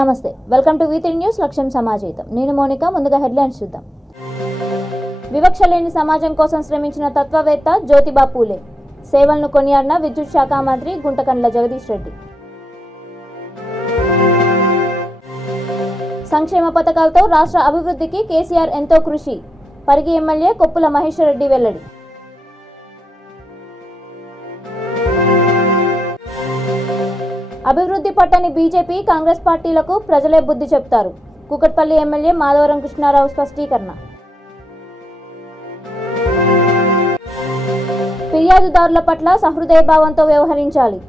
నమస్తే welcome to V3 news లక్ష్యం సమాజహితం నేను మోనికా ముందుగా హెడ్లైన్స్ చూద్దాం వివక్ష లేని సమాజం కోసం శ్రమించిన తత్వవేత్త జ్యోతిబా పూలే సేవలను కొనియాడిన విద్యుత్ శాఖ మంత్రి గుంటకండ్ల జగదీష్ రెడ్డి సంక్షేమ పథకాలతో రాష్ట్ర అభివృద్ధికి కేసీఆర్ ఎంతో కృషి పరిగి ఎమ్మెల్యే కొప్పుల మహేశ్వర్ రెడ్డి వెల్లడి అభివృద్ధి పట్టని బీజేపీ కాంగ్రెస్ పార్టీలకు ప్రజలే బుద్ధి చెప్తారు కూకట్పల్లి ఎమ్మెల్యే మాధవరం కృష్ణారావు స్పష్టీకరణ ఫిర్యాదుదారుల పట్ల సహృదయభావంతో వ్యవహరించాలి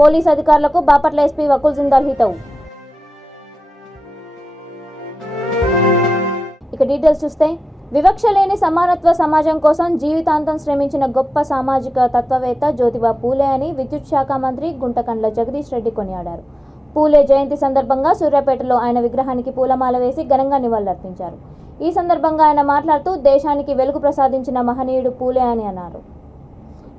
పోలీస్ అధికారులకు బాపట్ల ఎస్పీ వకుల్ జిందాల్ హితవు ఇక డీటెయిల్స్ చూస్తే వివక్ష లేని సమానత్వ సమాజం కోసం జీవితాంతం శ్రమించిన గొప్ప సామాజిక తత్వవేత్త జ్యోతిబా పూలే అని విద్యుత్ శాఖ మంత్రి గుంటకండ్ల జగదీష్ రెడ్డి కొనియాడారు. పూలే జయంతి సందర్భంగా సూర్యాపేటలో ఆయన విగ్రహానికి పూలమాల వేసి ఘనంగా నివాళులర్పించారు. ఈ సందర్భంగా ఆయన మాట్లాడుతూ దేశానికి వెలుగు ప్రసాదించిన మహనీయుడు పూలే అని అన్నారు.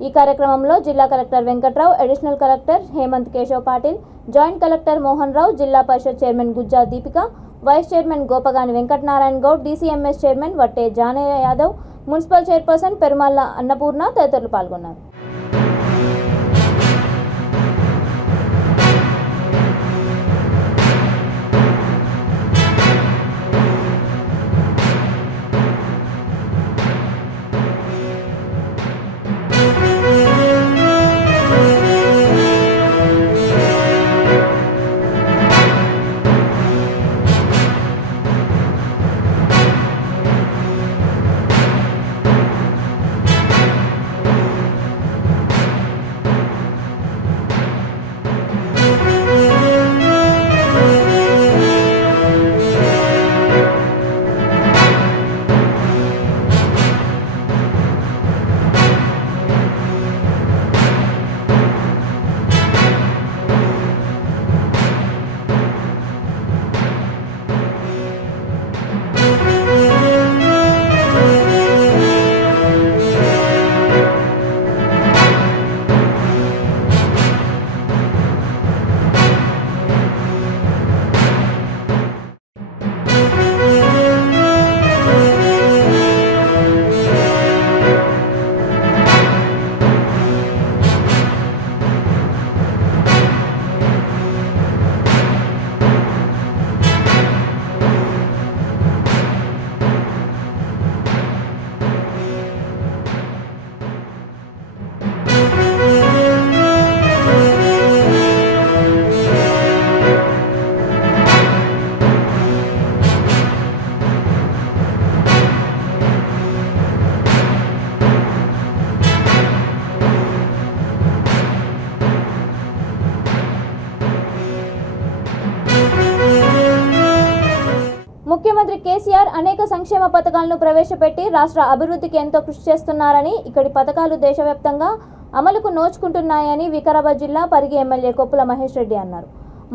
ఈ కార్యక్రమంలో జిల్లా collector Venkatrao, additional collector Hemanth Keshav Patil, joint collector Mohan Rao, జిల్లా పరిషత్ chairman Gujja Deepika, vice chairman Gopagani Venkatanarayana Goud, DCMS chairman Vatte Janaiah Yadav, municipal chairperson Perumalla Annapurna తదితరులు పాల్గొన్నారు. ముఖ్యమంత్రి కేసీఆర్ అనేక సంక్షేమ పథకాలను ప్రవేశపెట్టి రాష్ట్ర అభివృద్ధికి ఎంతో కృషి చేస్తున్నారని, ఇక్కడి పథకాలు దేశవ్యాప్తంగా అమలుకు నోచుకుంటున్నాయని వికారాబాద్ జిల్లా పరిగి ఎమ్మెల్యే కొప్పుల మహేశ్వర్ రెడ్డి అన్నారు.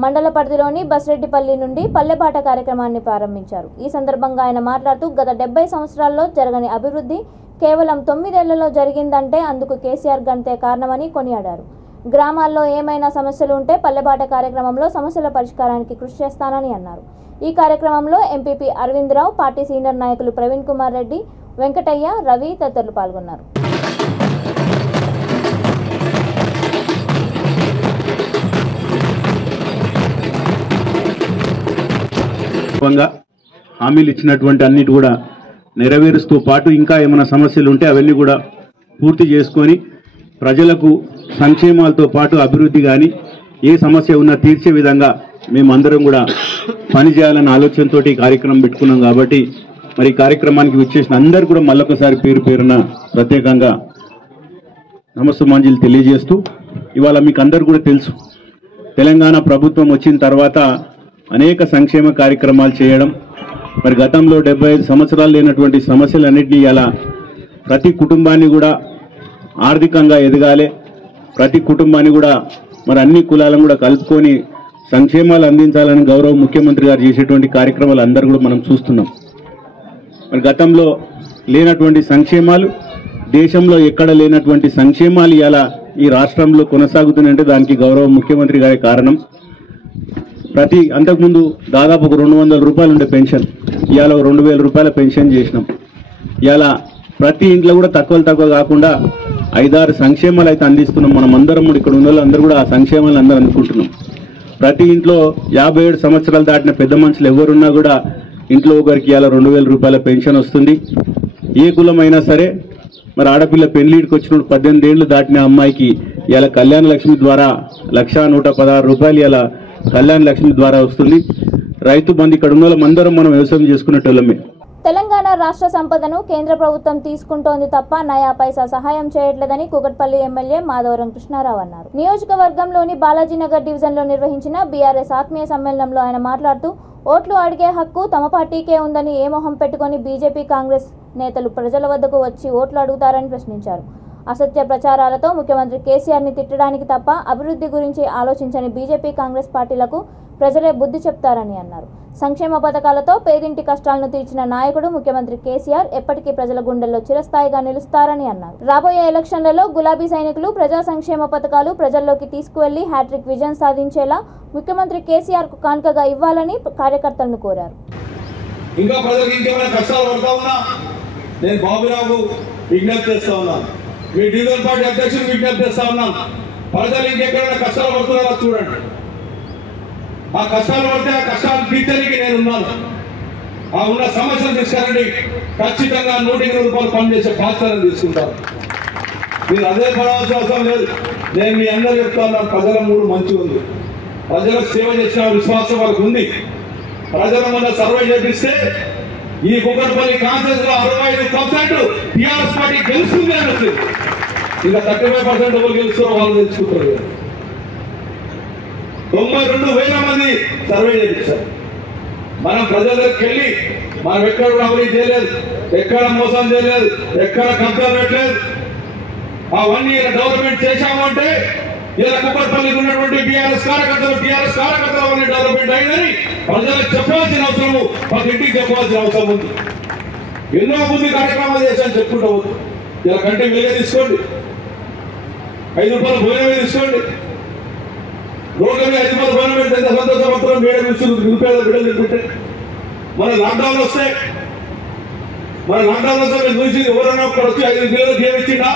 మండల పరిధిలోని బస్రెడ్డిపల్లి నుండి పల్లెబాట కార్యక్రమాన్ని ప్రారంభించారు. ఈ సందర్భంగా ఆయన మాట్లాడుతూ గత 70 సంవత్సరాల్లో జరగని అభివృద్ధి కేవలం 9 ఏళ్లలో జరిగిందంటే అందుకు కేసీఆర్ గంతే కారణమని కొనియాడారు. గ్రామాల్లో ఏమైనా సమస్యలు ఉంటే పల్లెబాట కార్యక్రమంలో సమస్యల పరిష్కారానికి కృషి చేస్తానని అన్నారు. ఈ కార్యక్రమంలో ఎంపీపీ అరవింద్ రావు, పార్టీ సీనియర్ నాయకులు ప్రవీణ్ కుమార్ రెడ్డి, వెంకటయ్య, రవి తదితరులు పాల్గొన్నారు. హామీలు ఇచ్చినటువంటి అన్నిటి కూడా నెరవేరుస్తూ పాటు ఇంకా ఏమైనా సమస్యలు ఉంటే అవన్నీ కూడా పూర్తి చేసుకొని ప్రజలకు సంక్షేమాలతో పాటు అభివృద్ధి కానీ ఏ సమస్య ఉన్నా తీర్చే విధంగా మేమందరం కూడా పనిచేయాలన్న ఆలోచనతో ఈ కార్యక్రమం పెట్టుకున్నాం. కాబట్టి మరి ఈ కార్యక్రమానికి విచ్చేసిన అందరూ కూడా మళ్ళొకసారి పేరు పేరున ప్రత్యేకంగా నమస్సుమాంజలి తెలియజేస్తూ, ఇవాళ మీకు అందరు కూడా తెలుసు తెలంగాణ ప్రభుత్వం వచ్చిన తర్వాత అనేక సంక్షేమ కార్యక్రమాలు చేయడం, మరి గతంలో 75 సంవత్సరాలు లేనటువంటి సమస్యలన్నింటినీ ఇలా ప్రతి కుటుంబాన్ని కూడా ఆర్థికంగా ఎదగాలి, ప్రతి కుటుంబాన్ని కూడా మరి అన్ని కులాలను కూడా కలుపుకొని సంక్షేమాలు అందించాలని గౌరవ ముఖ్యమంత్రి గారు చేసేటువంటి కార్యక్రమాలు అందరూ కూడా మనం చూస్తున్నాం. మరి గతంలో లేనటువంటి సంక్షేమాలు, దేశంలో ఎక్కడ లేనటువంటి సంక్షేమాలు ఇలా ఈ రాష్ట్రంలో కొనసాగుతున్నాయంటే దానికి గౌరవ ముఖ్యమంత్రి గారి కారణం. అంతకుముందు దాదాపు ఒక 200 రూపాయలు ఉండే పెన్షన్, ఇవాళ 2000 రూపాయల పెన్షన్ చేసినాం. ఇవాళ ప్రతి ఇంట్లో కూడా తక్కువ కాకుండా 5-6 సంక్షేమాలు అయితే అందిస్తున్నాం. మనం అందరం ఇక్కడ ఉన్న వాళ్ళందరూ కూడా ఆ సంక్షేమాలు అందరూ అందుకుంటున్నాం. ప్రతి ఇంట్లో 57 సంవత్సరాలు దాటిన పెద్ద మనుషులు ఎవరున్నా కూడా ఇంట్లో ఒకరికి ఇవాళ 2000 రూపాయల పెన్షన్ వస్తుంది. ఏ కులమైనా సరే, మరి ఆడపిల్ల పెళ్లిడికి వచ్చినప్పుడు 18 ఏళ్ళు దాటిన అమ్మాయికి ఇవాళ కళ్యాణ లక్ష్మి ద్వారా 1,116 రూపాయలు ఇవాళ కళ్యాణ లక్ష్మి ద్వారా వస్తుంది. రైతు బంధు ఇక్కడ ఉన్న వాళ్ళందరం మనం వ్యవసాయం చేసుకునేటోళ్ళమే. తెలంగాణ రాష్ట్ర సంపదను కేంద్ర ప్రభుత్వం తీసుకుంటోంది తప్ప నయా పైసా సహాయం చేయట్లేదని కూకట్పల్లి ఎమ్మెల్యే మాధవరం కృష్ణారావు అన్నారు. నియోజకవర్గంలోని బాలాజీనగర్ డివిజన్లో నిర్వహించిన బీఆర్ఎస్ ఆత్మీయ సమ్మేళనంలో ఆయన మాట్లాడుతూ ఓట్లు అడిగే హక్కు తమ పార్టీకే ఉందని ఏ మొహం పెట్టుకొని బీజేపీ కాంగ్రెస్ నేతలు ప్రజల వద్దకు వచ్చి ఓట్లు అడుగుతారని ప్రశ్నించారు. అసత్య ప్రచారాలతో ముఖ్యమంత్రి కేసీఆర్ని తిట్టడానికి తప్ప అభివృద్ధి గురించి ఆలోచించని బీజేపీ కాంగ్రెస్ పార్టీలకు ప్రజలే బుద్ధి చెప్తారని అన్నారు. సంక్షేమ పథకాలతో పేదింటి కష్టాలను తీర్చిన నాయకుడు ముఖ్యమంత్రి కేసీఆర్ ఎప్పటికీ ప్రజల గుండెల్లో చిరస్థాయిగా నిలుస్తారని అన్నారు. రాబోయే ఎలక్షన్లలో గులాబీ సైనికులు ప్రజా సంక్షేమ పథకాలు ప్రజల్లోకి తీసుకువెళ్లి హ్యాట్రిక్ విజయం సాధించేలా ముఖ్యమంత్రి కేసీఆర్ కు కానుకగా ఇవ్వాలని కార్యకర్తలను కోరారు. ఇంకా ప్రజలకు ఇంకేమైనా కష్టాలు పడతా ఉన్నా నేను బాబురావు విజ్ఞప్తి చేస్తా ఉన్నాను, మీ డివిజన్ పార్టీ అధ్యక్షులు విజ్ఞప్తి చేస్తా ఉన్నాను. ప్రజలు ఇంకెక్కడైనా కష్టాలు పడుతున్నారో చూడండి. ఆ కష్టాలు పడితే ఆ కష్టాలు తీర్చడానికి నేను ఉన్నాను. ఆ ఉన్న సమస్యలు తీసుకురండి, ఖచ్చితంగా 100 రూపాయలు పనిచేసే బాధ్యతను తీసుకుంటాను. మీరు అదే పడవలసిన అవసరం లేదు. నేను మీ అందరూ చెప్తాను, ప్రజల మూడు మంచిగా ఉంది. ప్రజలకు సేవ చేసిన విశ్వాసం వాళ్ళకు ఉంది. ప్రజల మన సర్వే చేపిస్తే ఈ కూకట్పల్లి కాన్ఫరెన్స్ లో 65% టీఆర్ఎస్ పార్టీ గెలుస్తుంది అని వచ్చింది. ఇంకా 35% ఎవరు గెలుస్తారో వాళ్ళు తెలుసుకుంటారు. 92,000 మంది సర్వే చేపించారు. మనం ప్రజల దగ్గరికి వెళ్ళి మనం ఎక్కడ అభివృద్ధి చేయలేదు, ఎక్కడ మోసం చేయలేదు, ఎక్కడ కబ్జా పెట్టలేదు. ఆ 1 year డెవలప్మెంట్ చేశామంటే ఇలా కూకట్పల్లికి ఉన్నటువంటి టీఆర్ఎస్ కార్యకర్తల వల్ల డెవలప్మెంట్ అయిందని ప్రజలకు చెప్పాల్సిన అవసరము, ప్రతి ఇంటికి చెప్పాల్సిన అవసరం ఉంది. ఎన్నో అభివృద్ధి కార్యక్రమాలు చేశాను చెప్పుకుంటూ వద్దు. ఇలా కంటే వేరే తీసుకోండి, 5 రూపాయల భోజనమే తీసుకోండి. రోడ్ల మీద 5 రూపాయలు భోజనం పెడితే సంతోషపత్రం మేడం ఇస్తుంది నిరుపేద బిడ్డలు తింటుంటే. మన లాక్డౌన్ వస్తే మీరు చూసి ఎవరైనా ఒక్కడ వచ్చి 5 కిలోలు బియ్యం ఇచ్చిందా?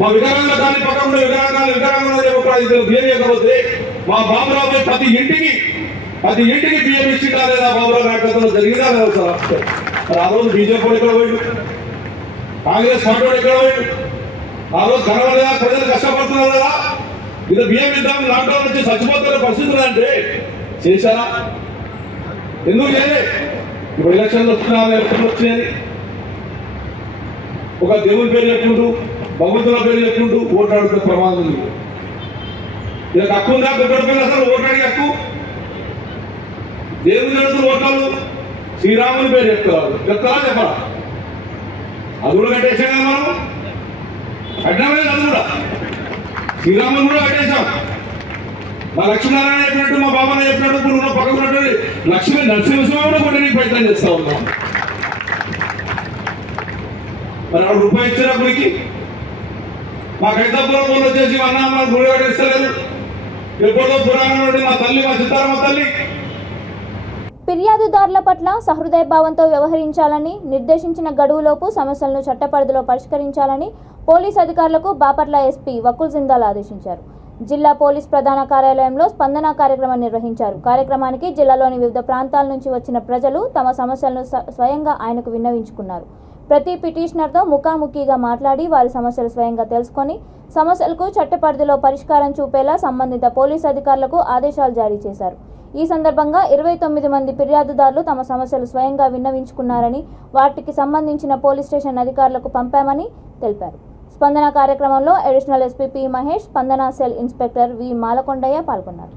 మా వికలాంగుల కానీ పక్కన వికలాంగుల ఒక 5 కిలోలు బియ్యం ఇవ్వకపోతే మా బాబురావు ప్రతి ఇంటికి బియ్యం ఇచ్చిందా లేదా? బాబురావు నాయకత్వంలో జరిగిందా లేదా సార్? మరి ఆ రోజు బీజేపీ ఎక్కడ పోయిండు, కాంగ్రెస్ పార్టీ ఎక్కడ పోయిండు? ఆ రోజు కనబడలేదా? ప్రజలు కష్టపడుతున్నారు కదా, ఇది బియ్యం ఇద్దాం లాక్డౌన్ నుంచి చచ్చిపోతున్న పరిస్థితులు అంటే చేశారా? ఎందుకు చేయలే? ఇప్పుడు ఎలక్షన్లు వచ్చినాయని ఒక దేవుని పేరు చెప్పుకుంటూ భగవంతుల పేరు చెప్పుకుంటూ ఓట్లాడుతున్న ప్రమాదం ఉంది. ఇలా హక్కు ఉందా? కుక్కడిపోయిన అసలు ఓట్లాడి హక్కు దేవుని జరుగుతున్న ఓట్లాడు శ్రీరాముని పేరు చెప్తారా చెప్పరా? అది కూడా కట్టేసాం కదా మనం, కట్టినామేది అది కూడా. శ్రీరాముని కూడా కట్టేశాం. మా లక్ష్మీనారాయణ చెప్పినట్టు, మా బాబాన్న చెప్పినట్టు, ఇప్పుడు ఉన్న పక్కన ఉన్నట్టు లక్ష్మీ నరసింహస్వామి కూడా కొట్టడానికి ప్రయత్నం చేస్తా ఉన్నాం. మరి ఆవిడ రూపాయి ఇచ్చారా గుడికి? మా కైతాపురం వచ్చేసి అన్నా మా గుడి కట్టేస్తలేదు. ఎప్పుడో పురాణం నుండి మా తల్లి, మా చిత్తారమ్మ తల్లి. ఫిర్యాదుదారుల పట్ల సహృదయ భావంతో వ్యవహరించాలని, నిర్దేశించిన గడువులోపు సమస్యలను చట్టపరిధిలో పరిష్కరించాలని పోలీస్ అధికారులకు బాపట్ల ఎస్పీ వకుల్ జిందాల్ ఆదేశించారు. జిల్లా పోలీస్ ప్రధాన కార్యాలయంలో స్పందన కార్యక్రమం నిర్వహించారు. కార్యక్రమానికి జిల్లాలోని వివిధ ప్రాంతాల నుంచి వచ్చిన ప్రజలు తమ సమస్యలను స్వయంగా ఆయనకు విన్నవించుకున్నారు. ప్రతి పిటిషనర్తో ముఖాముఖిగా మాట్లాడి వారి సమస్యలు స్వయంగా తెలుసుకొని సమస్యలకు చట్టపరిధిలో పరిష్కారం చూపేలా సంబంధిత పోలీస్ అధికారులకు ఆదేశాలు జారీ చేశారు. ఈ సందర్భంగా 29 మంది ఫిర్యాదుదారులు తమ సమస్యలు స్వయంగా విన్నవించుకున్నారని, వాటికి సంబంధించిన పోలీస్ స్టేషన్ అధికారులకు పంపామని తెలిపారు. స్పందన కార్యక్రమంలో అడిషనల్ ఎస్పీ పి మహేష్, స్పందన సెల్ ఇన్స్పెక్టర్ వి మాలకొండయ్య పాల్గొన్నారు.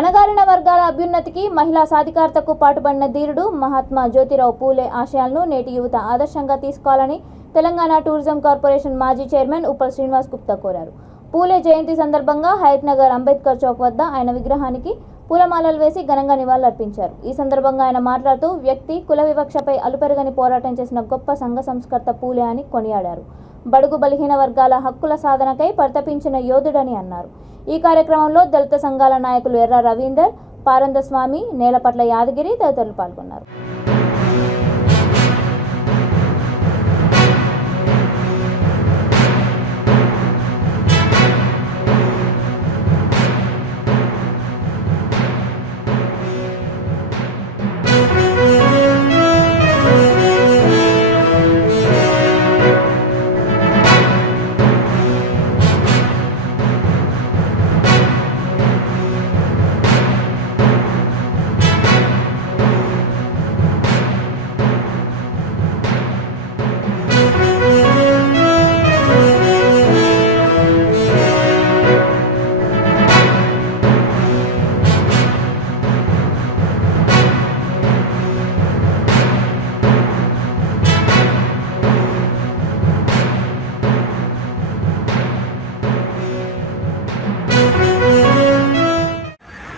అణగారిన వర్గాల అభ్యున్నతికి మహిళా సాధికారతకు పాటుపడిన ధీరుడు మహాత్మా జ్యోతిరావు పూలే ఆశయాలను నేటి యువత ఆదర్శంగా తీసుకోవాలని తెలంగాణ టూరిజం కార్పొరేషన్ మాజీ చైర్మన్ ఉప్పల్ శ్రీనివాస్ గుప్తా కోరారు. పూలే జయంతి సందర్భంగా హయత్ నగర్ అంబేద్కర్ చౌక్ వద్ద ఆయన విగ్రహానికి పూలమాలలు వేసి ఘనంగా నివాళులర్పించారు. ఈ సందర్భంగా ఆయన మాట్లాడుతూ వ్యక్తి కుల వివక్షపై అలుపెరగని పోరాటం చేసిన గొప్ప సంఘ సంస్కర్త పూలే అని కొనియాడారు. బడుగు బలహీన వర్గాల హక్కుల సాధనకై పరితపించిన యోధుడని అన్నారు. ఈ కార్యక్రమంలో దళిత సంఘాల నాయకులు ఎర్ర రవీందర్, పారందస్వామి, నేలపట్ల యాదగిరి తదితరులు పాల్గొన్నారు.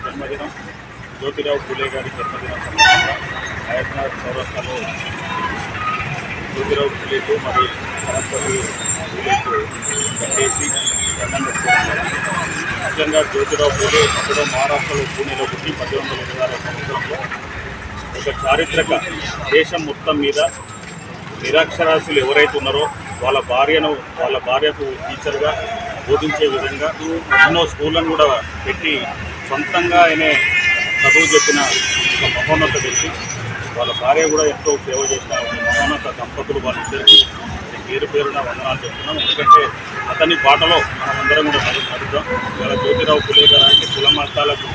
జన్మదినం జ్యోతిరావు పూలే గారి జన్మదినం సందర్భంగా హయత్ నగర్ చౌరస్తాలో జ్యోతిరావు పూలేకు మరియు సరస్వతి పూలేకు కట్టేసి దండం పెట్టుకోవడం. ముఖ్యంగా జ్యోతిరావు పూలే అప్పుడు మహారాష్ట్రలో పూణేలో పుట్టి 1826 సంవత్సరంలో ఒక చారిత్రక దేశం మొత్తం మీద నిరక్షరాస్యులు ఎవరైతే ఉన్నారో వాళ్ళ భార్యకు టీచర్గా బోధించే విధంగా ఎన్నో స్కూళ్ళను కూడా పెట్టి సొంతంగా ఆయనే చదువు చెప్పిన ఒక మహోన్నత వ్యక్తి. వాళ్ళ భార్య కూడా ఎంతో సేవ చేసిన మహోన్నత దంపతులు వాళ్ళిద్దరికీ పేరున వందనాలు చెప్తున్నాం. ఎందుకంటే అతని బాటలో మనమందరం కూడా నడుద్దాం. ఇవాళ జ్యోతిరావు పూలే గారికి కుల మతాలకు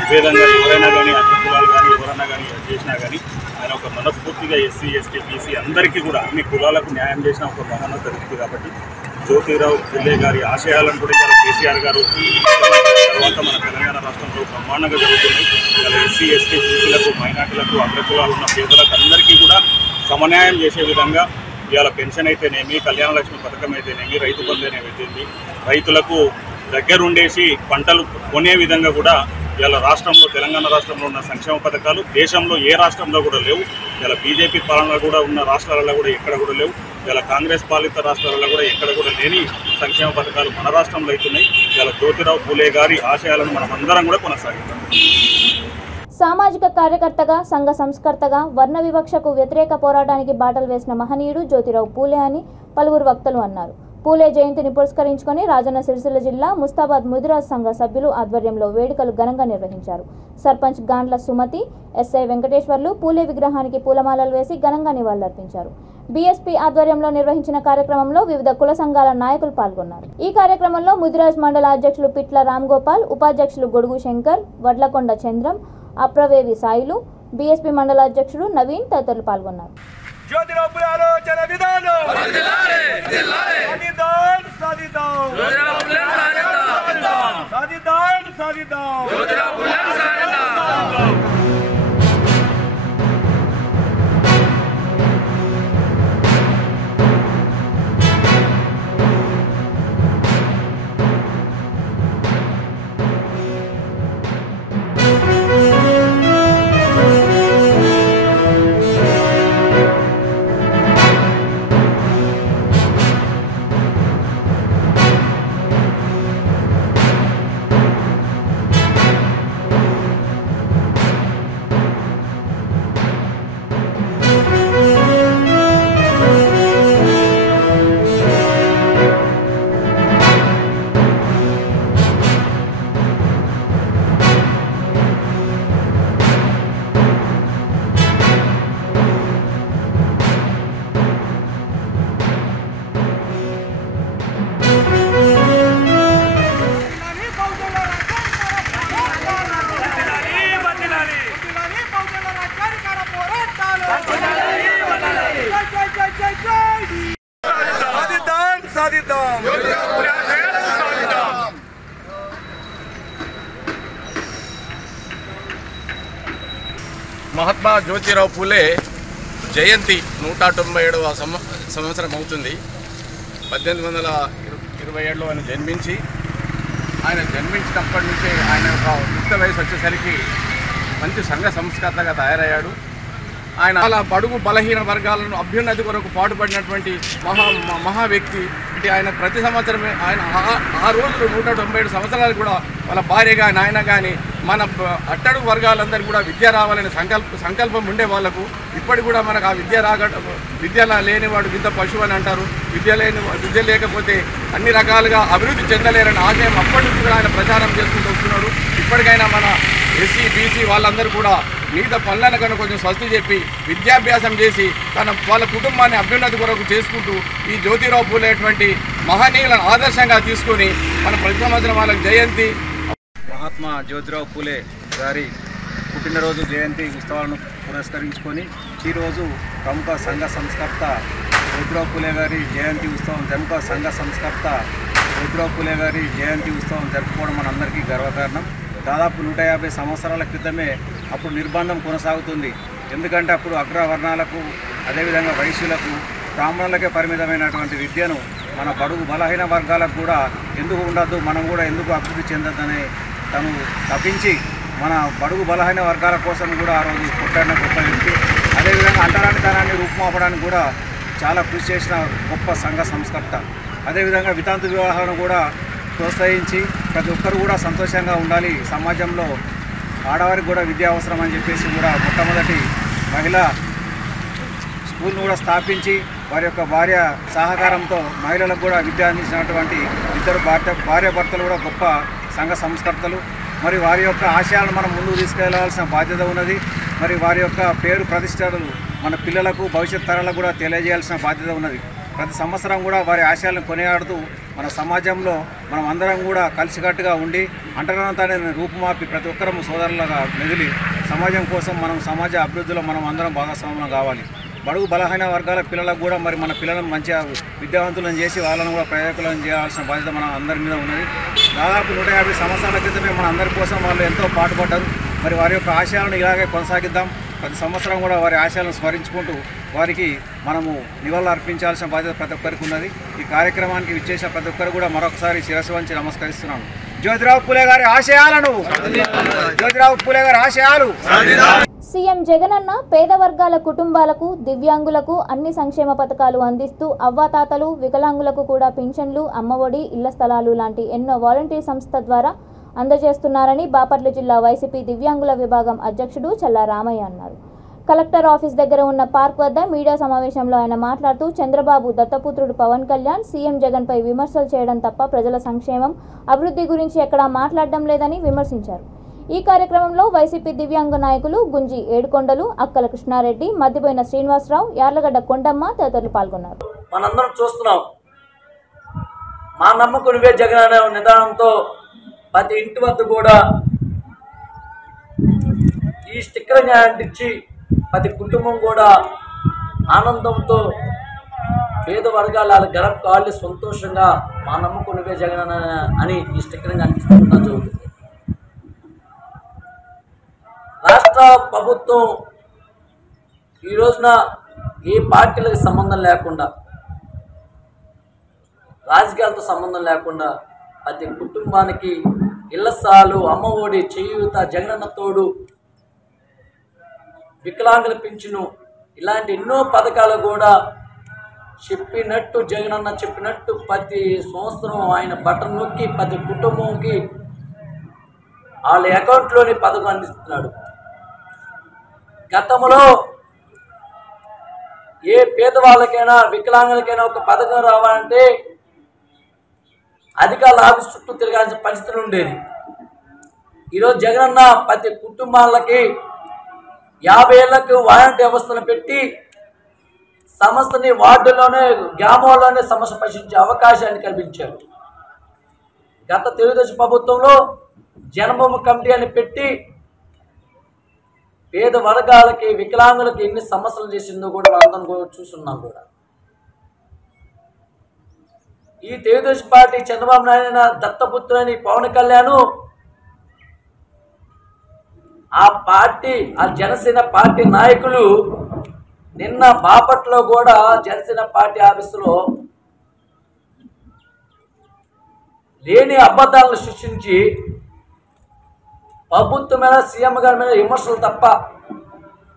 విభేదంగా ఎవరైనా కానీ అగ్రకులాలు కానీ ఎవరైనా కానీ చేసినా కానీ ఆయన ఒక మనస్ఫూర్తిగా ఎస్సీ, ఎస్టీ, బీసీ అందరికీ కూడా అన్ని కులాలకు న్యాయం చేసిన ఒక మహోన్నత వ్యక్తి. కాబట్టి జ్యోతిరావు పూలే గారి ఆశయాలను కూడా ఇలా కేసీఆర్ గారు తర్వాత మన తెలంగాణ రాష్ట్రంలో బ్రహ్మాండంగా జరుగుతున్నాయి. ఇలా ఎస్సీ, ఎస్టీ, బీసీలకు, మైనార్టీలకు, అగ్రకులాలు ఉన్న పేదలకు అందరికీ కూడా సమన్యాయం చేసే విధంగా ఇవాళ పెన్షన్ అయితేనేమి, కళ్యాణ లక్ష్మి పథకం అయితేనేమి, రైతు బంధు అయితేనేమి, రైతులకు దగ్గరుండేసి పంటలు కొనే విధంగా కూడా ఇవాళ రాష్ట్రంలో తెలంగాణ రాష్ట్రంలో ఉన్న సంక్షేమ పథకాలు దేశంలో ఏ రాష్ట్రంలో కూడా లేవు. ఇలా బీజేపీ పాలన కూడా ఉన్న రాష్ట్రాలలో కూడా ఎక్కడ కూడా లేవు. ఇలా కాంగ్రెస్ పాలిత రాష్ట్రాలలో కూడా ఎక్కడ కూడా లేని సంక్షేమ పథకాలు మన రాష్ట్రంలో అవుతున్నాయి. ఇలా జ్యోతిరావు పూలే గారి ఆశయాలను మనం అందరం కూడా కొనసాగిస్తాం. సామాజిక కార్యకర్తగా, సంఘ సంస్కర్తగా, వర్ణ వివక్షకు వ్యతిరేక పోరాటానికి బాటలు వేసిన మహనీయుడు జ్యోతిరావు పూలే అని పలువురు వక్తలు అన్నారు. పూలే జయంతిని పురస్కరించుకొని రాజన్న సిరిసిల్ల జిల్లా ముస్తాబాద్ ముదిరాజ్ సంఘ సభ్యులు ఆధ్వర్యంలో వేడుకలు ఘనంగా నిర్వహించారు. సర్పంచ్ గాండ్ల సుమతి, ఎస్ఐ వెంకటేశ్వర్లు పూలే విగ్రహానికి పూలమాలలు వేసి ఘనంగా నివాళులర్పించారు. బీఎస్పీ ఆధ్వర్యంలో నిర్వహించిన కార్యక్రమంలో వివిధ కుల సంఘాల నాయకులు పాల్గొన్నారు. ఈ కార్యక్రమంలో ముదిరాజ్ మండల అధ్యక్షులు పిట్ల రామ్గోపాల్, ఉపాధ్యక్షులు గొడుగు శంకర్, వడ్లకొండ చంద్రం, అప్రవేవి సాయిలు, బీఎస్పీ మండల అధ్యక్షుడు నవీన్ తదితరులు పాల్గొన్నారు. జ్యోతిరావు పూలే ఆలోచన విధానం సాధిద్దాం. సాధిద్దాం. మహాత్మా జ్యోతిరావు పూలే జయంతి 197వ సంవత్సరం అవుతుంది. 1827లో ఆయన జన్మించి ఆయన జన్మించినప్పటి నుంచే ఆయన ఒక యుక్త వయసు వచ్చేసరికి మంచి సంఘ సంస్కర్తగా తయారయ్యాడు. ఆయన చాలా బడుగు బలహీన వర్గాలను అభ్యున్నతి కొరకు పాటుపడినటువంటి మహా వ్యక్తి. ఆయన ప్రతి సంవత్సరమే ఆయన ఆ రోజులు 197 సంవత్సరాలు కూడా వాళ్ళ భార్య కానీ ఆయన కానీ మన అట్టడుగు వర్గాలందరూ కూడా విద్య రావాలని సంకల్పం ఉండే వాళ్ళకు ఇప్పటికి కూడా మనకు ఆ విద్య లేనివాడు విద్య పశువు అని అంటారు. విద్య లేకపోతే అన్ని రకాలుగా అభివృద్ధి చెందలేరని ఆశయం అప్పటి నుంచి కూడా ఆయన ప్రచారం చేసుకుంటూ వస్తున్నాడు. ఇప్పటికైనా మన ఎస్సీ బీసీ వాళ్ళందరూ కూడా మిగతా పనులను కన్నా కొంచెం స్వస్తి చెప్పి విద్యాభ్యాసం చేసి వాళ్ళ కుటుంబాన్ని అభ్యున్నతి కొరకు చేసుకుంటూ ఈ జ్యోతిరావు పూలేటువంటి మహనీయులను ఆదర్శంగా తీసుకొని మన ప్రతి సంవత్సరం వాళ్ళకి జయంతి మహాత్మా జ్యోతిరావు పూలే గారి పుట్టినరోజు జయంతి ఉత్సవాలను పురస్కరించుకొని ఈరోజు ప్రముఖ సంఘ సంస్కర్త జ్యోతిరావు పూలే గారి జయంతి ఉత్సవం జరుపుకోవడం మనందరికీ గర్వకారణం. దాదాపు 150 సంవత్సరాల క్రితమే అప్పుడు నిర్బంధం కొనసాగుతుంది. ఎందుకంటే అప్పుడు అగ్రవర్ణాలకు అదేవిధంగా వైశ్యులకు బ్రాహ్మణులకే పరిమితమైనటువంటి విద్యను మన బడుగు బలహీన వర్గాలకు కూడా ఎందుకు ఉండద్దు, మనం కూడా ఎందుకు అభివృద్ధి చెందొద్దని తను తప్పించి మన బడుగు బలహీన వర్గాల కోసం కూడా ఆ రోజు కొట్టాడిన గొప్ప వ్యక్తి. అదేవిధంగా అంటరానితనాన్ని రూపుమాపడానికి కూడా చాలా కృషి చేసిన గొప్ప సంఘ సంస్కర్త. అదేవిధంగా వితంతు వివాహాలను కూడా ప్రోత్సహించి ప్రతి ఒక్కరు కూడా సంతోషంగా ఉండాలి, సమాజంలో ఆడవారికి కూడా విద్య అవసరం అని చెప్పేసి కూడా మొట్టమొదటి మహిళా స్కూల్ను కూడా స్థాపించి వారి యొక్క భార్య సహకారంతో మహిళలకు కూడా విద్య అందించినటువంటి ఇద్దరు భార్యాభర్తలు కూడా గొప్ప సంఘ సంస్కర్తలు. మరి వారి యొక్క ఆశయాలను మనం ముందుకు తీసుకెళ్లాల్సిన బాధ్యత ఉన్నది. మరి వారి యొక్క పేరు ప్రతిష్టలు మన పిల్లలకు భవిష్యత్ తరాలకు కూడా తెలియజేయాల్సిన బాధ్యత ఉన్నది. ప్రతి సంవత్సరం కూడా వారి ఆశయాలను కొనియాడుతూ మన సమాజంలో మనం అందరం కూడా కలిసికట్టుగా ఉండి అంటరానితనాన్ని రూపుమాపి ప్రతి ఒక్కరము సోదరులుగా మెదిలి సమాజం కోసం సమాజ అభివృద్ధిలో మనం అందరం భాగస్వామ్యం కావాలి. బడుగు బలహీన వర్గాల పిల్లలకు కూడా మరి మన పిల్లలను మంచిగా విద్యావంతులను చేసి వాళ్ళను కూడా ప్రయోజకులను చేయాల్సిన బాధ్యత మన అందరి మీద ఉన్నది. దాదాపు 150 సంవత్సరాల క్రితమే మన అందరి కోసం వాళ్ళు ఎంతో పాటుపడ్డారు. మరి వారి యొక్క ఆశయాలను ఇలాగే కొనసాగిద్దాం. ప్రతి సంవత్సరం కూడా వారి ఆశయాలను స్మరించుకుంటూ వారికి మనము నివాళులు అర్పించాల్సిన బాధ్యత ప్రతి ఒక్కరికి ఉన్నది. ఈ కార్యక్రమానికి విచ్చేసిన ప్రతి ఒక్కరు కూడా మరొకసారి శిరస్సు వంచి నమస్కరిస్తున్నాను. జ్యోతిరావు పూలే గారి ఆశయాలను, జ్యోతిరావు పూలే గారి ఆశయాలు. సీఎం జగనన్న పేద వర్గాల కుటుంబాలకు, దివ్యాంగులకు అన్ని సంక్షేమ పథకాలు అందిస్తూ అవ్వాతాతలు, వికలాంగులకు కూడా పింఛన్లు, అమ్మఒడి, ఇళ్ల స్థలాలు లాంటి ఎన్నో వాలంటీర్ సంస్థ ద్వారా అందజేస్తున్నారని బాపట్ల జిల్లా వైసీపీ దివ్యాంగుల విభాగం అధ్యక్షుడు చల్లా రామయ్య అన్నారు. కలెక్టర్ ఆఫీస్ దగ్గర ఉన్న పార్క్ వద్ద మీడియా సమావేశంలో ఆయన మాట్లాడుతూ చంద్రబాబు దత్తపుత్రుడు పవన్ కళ్యాణ్ సీఎం జగన్పై విమర్శలు చేయడం తప్ప ప్రజల సంక్షేమం, అభివృద్ధి గురించి ఎక్కడా మాట్లాడడం లేదని విమర్శించారు. ఈ కార్యక్రమంలో వైసీపీ దివ్యాంగ నాయకులు గుంజి ఏడుకొండలు, అక్కల కృష్ణారెడ్డి, మద్దిపోయిన శ్రీనివాసరావు, యార్లగడ్డ కొండమ్మ తదితరులు పాల్గొన్నారు. మనందరం చూస్తున్నాం, మా నమ్మకం నువ్వే జగన్ అనే నిదానంతో ప్రతి ఇంటి వద్ద కూడా ఈ స్టిక్కర్ అంటించి ప్రతి కుటుంబం కూడా ఆనందంతో పేద వర్గాల గడప కాళ్ళు సంతోషంగా మా నమ్మకం నువ్వే జగన్ అని ఈ స్టిక్కర్ అంటించుకుంటా జరుగుతుంది. రాష్ట్ర ప్రభుత్వం ఈ రోజున ఏ పార్టీలకు సంబంధం లేకుండా, రాజకీయాలతో సంబంధం లేకుండా ప్రతి కుటుంబానికి ఇళ్ల స్థలాలు, అమ్మఒడి, చేయూత, జగనన్న తోడు, వికలాంగుల పింఛను ఇలాంటి ఎన్నో పథకాలు కూడా చెప్పినట్టు జగనన్న చెప్పినట్టు ప్రతి సంవత్సరం ఆయన బటన్ నొక్కి ప్రతి కుటుంబంకి వాళ్ళ అకౌంట్లోని పథకం అందిస్తున్నాడు. గతంలో ఏ పేదవాళ్ళకైనా వికలాంగులకైనా ఒక పథకం రావాలంటే అధికారుల ఆఫీస్ చుట్టూ తిరగాల్సిన పరిస్థితులు ఉండేది. ఈరోజు జగనన్న ప్రతి కుటుంబాలకి 50 ఏళ్లకు వాలంటీర్ వ్యవస్థను పెట్టి సమస్యని వార్డులోనే, గ్రామంలోనే సమస్య పరిశీలించే అవకాశాన్ని కల్పించారు. గత తెలుగుదేశం ప్రభుత్వంలో జన్మభూమి కమిటీ అని పెట్టి పేద వర్గాలకి, వికలాంగులకి ఎన్ని సమస్యలు చేసిందో కూడా మనందరం కూడా చూస్తున్నాం. కూడా ఈ తెలుగుదేశం పార్టీ చంద్రబాబు నాయుడు దత్తపుత్రుని పవన్ కళ్యాణ్ ఆ జనసేన పార్టీ నాయకులు నిన్న బాపట్లో కూడా జనసేన పార్టీ ఆఫీసులో లేని అబద్ధాలను సృష్టించి ప్రభుత్వం మీద సీఎం గారి మీద విమర్శలు తప్ప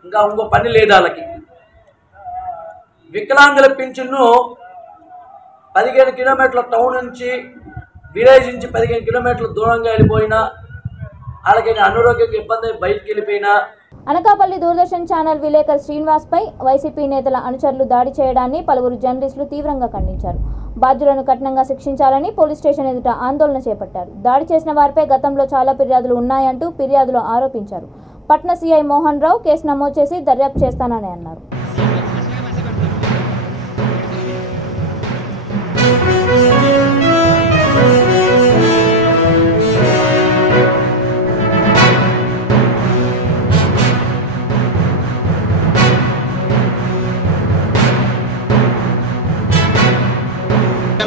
ఇంకా ఇంకో పని లేదు వాళ్ళకి. వికలాంగుల పింఛన్ను 15 కిలోమీటర్ల టౌన్ నుంచి విలేజ్ నుంచి 15 కిలోమీటర్ల దూరంగా వెళ్ళిపోయినా వాళ్ళకి అనారోగ్యంగా ఇబ్బంది బయటికి వెళ్ళిపోయినా. అనకాపల్లి దూరదర్శన్ ఛానల్ విలేకరు శ్రీనివాస్పై వైసీపీ నేతల అనుచరులు దాడి చేయడాన్ని పలువురు జర్నలిస్టులు తీవ్రంగా ఖండించారు. బాధ్యులను కఠినంగా శిక్షించాలని పోలీస్ స్టేషన్ ఎదుట ఆందోళన చేపట్టారు. దాడి చేసిన వారిపై గతంలో చాలా ఫిర్యాదులు ఉన్నాయంటూ ఫిర్యాదులు ఆరోపించారు. పట్న సీఐ మోహన్ రావు కేసు నమోదు చేసి దర్యాప్తు చేస్తానని అన్నారు.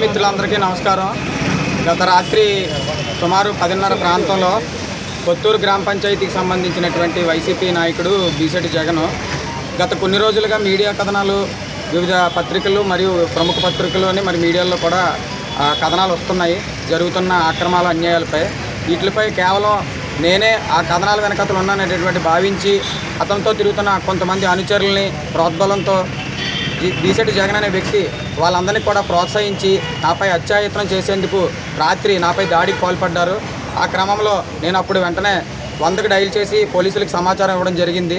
మిత్రులందరికీ నమస్కారం. గత రాత్రి సుమారు 10:30 ప్రాంతంలో కొత్తూరు గ్రామ పంచాయతీకి సంబంధించినటువంటి వైసీపీ నాయకుడు బీసెటి జగన్ గత కొన్ని రోజులుగా మీడియా కథనాలు వివిధ పత్రికలు మరియు ప్రముఖ పత్రికల్లోని మరి మీడియాలో కూడా కథనాలు వస్తున్నాయి జరుగుతున్న అక్రమాల అన్యాయాలపై. వీటిపై కేవలం నేనే ఆ కథనాల వెనకతలు ఉన్నాననేటువంటి భావించి అతనితో తిరుగుతున్న కొంతమంది అనుచరుల్ని ప్రోద్బలంతో బీసెటి జగన్ అనే వ్యక్తి వాళ్ళందరినీ కూడా ప్రోత్సహించి నాపై అత్యాయత్నం చేసేందుకు రాత్రి నాపై దాడికి పాల్పడ్డారు. ఆ క్రమంలో నేను అప్పుడు వెంటనే 100కి డైల్ చేసి పోలీసులకు సమాచారం ఇవ్వడం జరిగింది.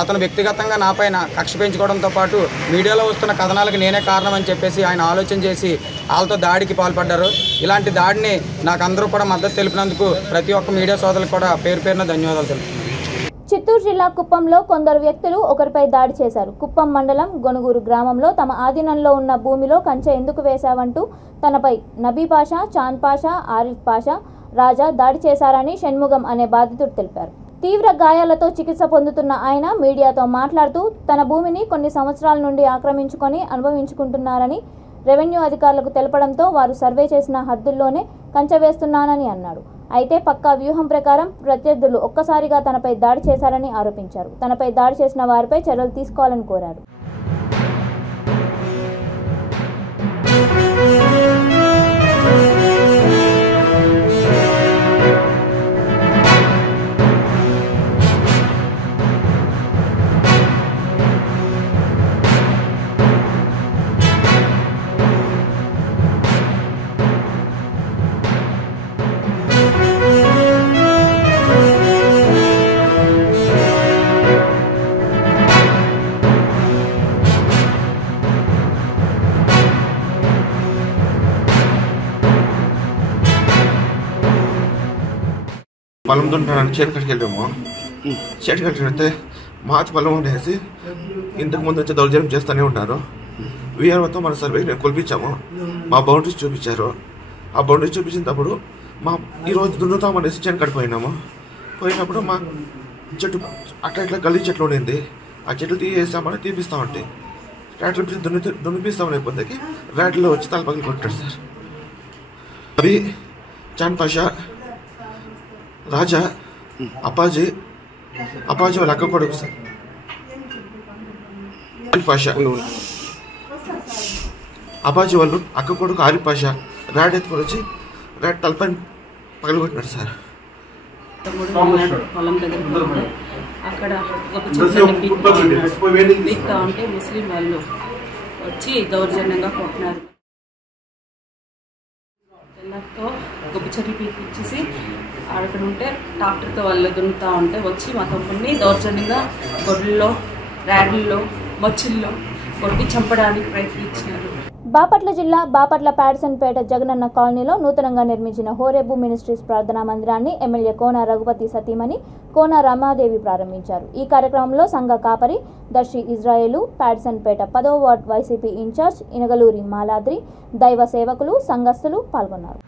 అతను వ్యక్తిగతంగా నాపైన కక్ష పెంచుకోవడంతో పాటు మీడియాలో వస్తున్న కథనాలకు నేనే కారణం అని చెప్పేసి ఆయన ఆలోచన చేసి వాళ్ళతో దాడికి పాల్పడ్డారు. ఇలాంటి దాడిని నాకు అందరూ కూడా మద్దతు తెలిపినందుకు ప్రతి ఒక్క మీడియా సోదరులకు కూడా పేరు పేరున ధన్యవాదాలు తెలుపుతున్నాను. చిత్తూరు జిల్లా కుప్పంలో కొందరు వ్యక్తులు ఒకరిపై దాడి చేశారు. కుప్పం మండలం గొనుగూరు గ్రామంలో తమ ఆధీనంలో ఉన్న భూమిలో కంచె ఎందుకు వేశావంటూ తనపై నబీ పాషా, చాంద్ పాషా, ఆరిఫ్ పాషా, రాజా దాడి చేశారని షణ్ముగం అనే బాధితుడు తెలిపారు. తీవ్ర గాయాలతో చికిత్స పొందుతున్న ఆయన మీడియాతో మాట్లాడుతూ తన భూమిని కొన్ని సంవత్సరాల నుండి ఆక్రమించుకొని అనుభవించుకుంటున్నారని రెవెన్యూ అధికారులకు తెలపడంతో వారు సర్వే చేసిన హద్దుల్లోనే కంచె వేస్తున్నానని అన్నాడు. అయితే పక్కా వ్యూహం ప్రకారం ప్రత్యర్థులు ఒక్కసారిగా తనపై దాడి చేశారని ఆరోపించారు. తనపై దాడి చేసిన వారిపై చర్యలు తీసుకోవాలని కోరారు. పొలం దుంటానికి చేను కట్టుకు వెళ్ళాము. చేను కట్టుకు వెళ్తే మాచి పొలం ఉండేసి ఇంతకు ముందు వచ్చి దౌర్జన్యం చేస్తూనే ఉన్నారు. వీఆర్ఓతో మన సర్వే నేను కొలిపించాము. మా బౌండరీస్ చూపించారు. ఆ బౌండరీస్ చూపించినప్పుడు ఈరోజు దున్నుతామనేసి చేను కట్టుకుపోయినాము. పోయినప్పుడు మా చెట్టు అట్లా ఇట్లా గల్లీ చెట్లు ఉండింది. ఆ చెట్లు తీసేస్తామని తీపిస్తామంటే ర్యాట్లు దున్నిపిస్తామని పొందకి ర్యాట్లో వచ్చి తలపగిలి కొట్టాడు సార్. అవి చాంద్ పాషా, రాజా, అప్పాజీ వాళ్ళ అక్క కొడుకు సార్ ఆరిఫ్ పాషా. అప్పాజీ వాళ్ళు అక్క కొడుకు ఆరిఫ్ పాషా ర్యాడ్ ఎత్తుకొని వచ్చి ర్యాడ్ తలపని పగలగొట్టినాడు సార్. పొలం దగ్గర అక్కడ వీక్తా ఉంటే ముస్లిం వాళ్ళు వచ్చి దౌర్జన్యంగా కొట్టినారు. పిల్లలతో గొప్ప చెట్లు పీకిచ్చేసి అక్కడ ఉంటే ట్రాక్టర్తో వాళ్ళు దున్నుతూ ఉంటే వచ్చి మా తమ్ముడిని దౌర్జన్యంగా గొడ్లలో, ర్యాడ్లలో, మచ్చుల్లో కొట్టి చంపడానికి ప్రయత్నించినారు. బాపట్ల జిల్లా బాపట్ల ప్యాడ్సన్పేట జగనన్న కాలనీలో నూతనంగా నిర్మించిన హోరేబు మినిస్ట్రీస్ ప్రార్థనా మందిరాన్ని ఎమ్మెల్యే కోన రఘుపతి సతీమణి కోన రమాదేవి ప్రారంభించారు. ఈ కార్యక్రమంలో సంఘ కాపరి దర్శి ఇజ్రాయేలు, ప్యాడ్సన్పేట 10వ వార్డ్ వైసీపీ ఇన్ఛార్జ్ ఇనగలూరి మాలాద్రి, దైవ సేవకులు, సంఘస్థులు పాల్గొన్నారు.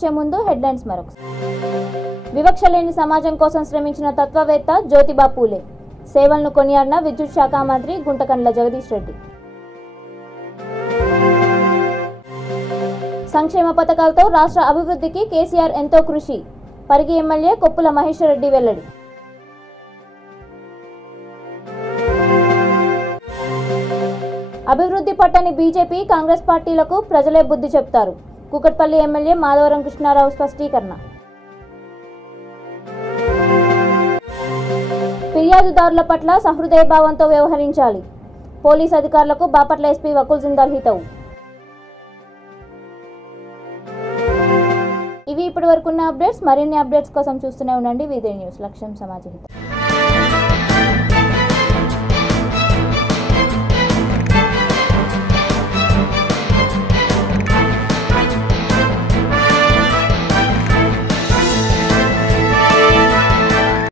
ఇచ్చే ముందు హెడ్లైన్స్ మరొకసారి. వివక్ష లేని సమాజం కోసం శ్రమించిన తత్వవేత్త జ్యోతిబా పూలే. సేవలను కొనియాడిన విద్యుత్ శాఖ మంత్రి గుంటకండ్ల జగదీష్ రెడ్డి. సంక్షేమ పథకాలతో రాష్ట్ర అభివృద్ధికి కేసీఆర్ ఎంతో కృషి. పరిగి ఎమ్మెల్యే కొప్పుల మహేశ్వర్ రెడ్డి వెల్లడి. అభివృద్ధి పట్టని బీజేపీ కాంగ్రెస్ పార్టీలకు ప్రజలే బుద్ధి చెప్తారు. కూకట్పల్లి ఎమ్మెల్యే మాధవరం కృష్ణారావు స్పష్టీకరణ. ఫిర్యాదుదారుల పట్ల సహృదయభావంతో వ్యవహరించాలి. పోలీస్ అధికారులకు బాపట్ల ఎస్పీ వకుల్ జిందాల్ హితవు. ఇవి ఇప్పటి వరకున్న అప్డేట్స్. మరిన్ని అప్డేట్స్ కోసం చూస్తూనే ఉండండి V3 న్యూస్. లక్ష్యం సమాజ హితం.